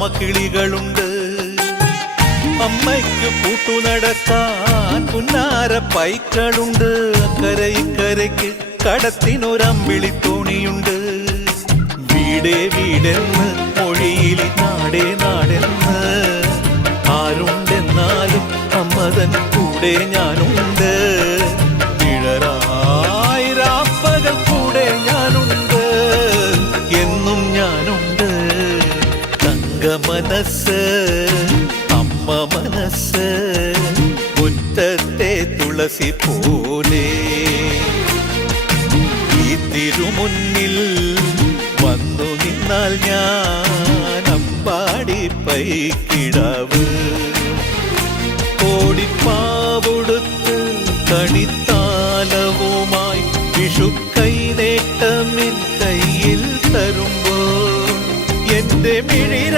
മാമക്കിളികളുണ്ട്. അമ്മയ്ക്ക് കൂട്ടുനടക്കാൻ പുന്നാര പൈക്കളുണ്ട്. കരയ്ക്ക് കടത്തിനൊരമ്പിളിത്തോണിയുണ്ട്. വീടേ വീടെന്ന് മൊഴിയിൽ നാടേ നാടെന്ന് ആരുണ്ടെന്നാലും അമ്മതൻ കൂടെ ഞാനുണ്ട്. നിഴലായിരാപ്പകൽ കൂടെ ഞാനുണ്ട്, എന്നും ഞാനുണ്ട്. തങ്ക മനസ്സ് അമ്മ മനസ്സ് മുറ്റത്തെ തുളസി പോലെ. ഈ തിരുമുന്നിൽ വന്നു നിന്നാൽ ഞാൻ അമ്പാടി പൈക്ക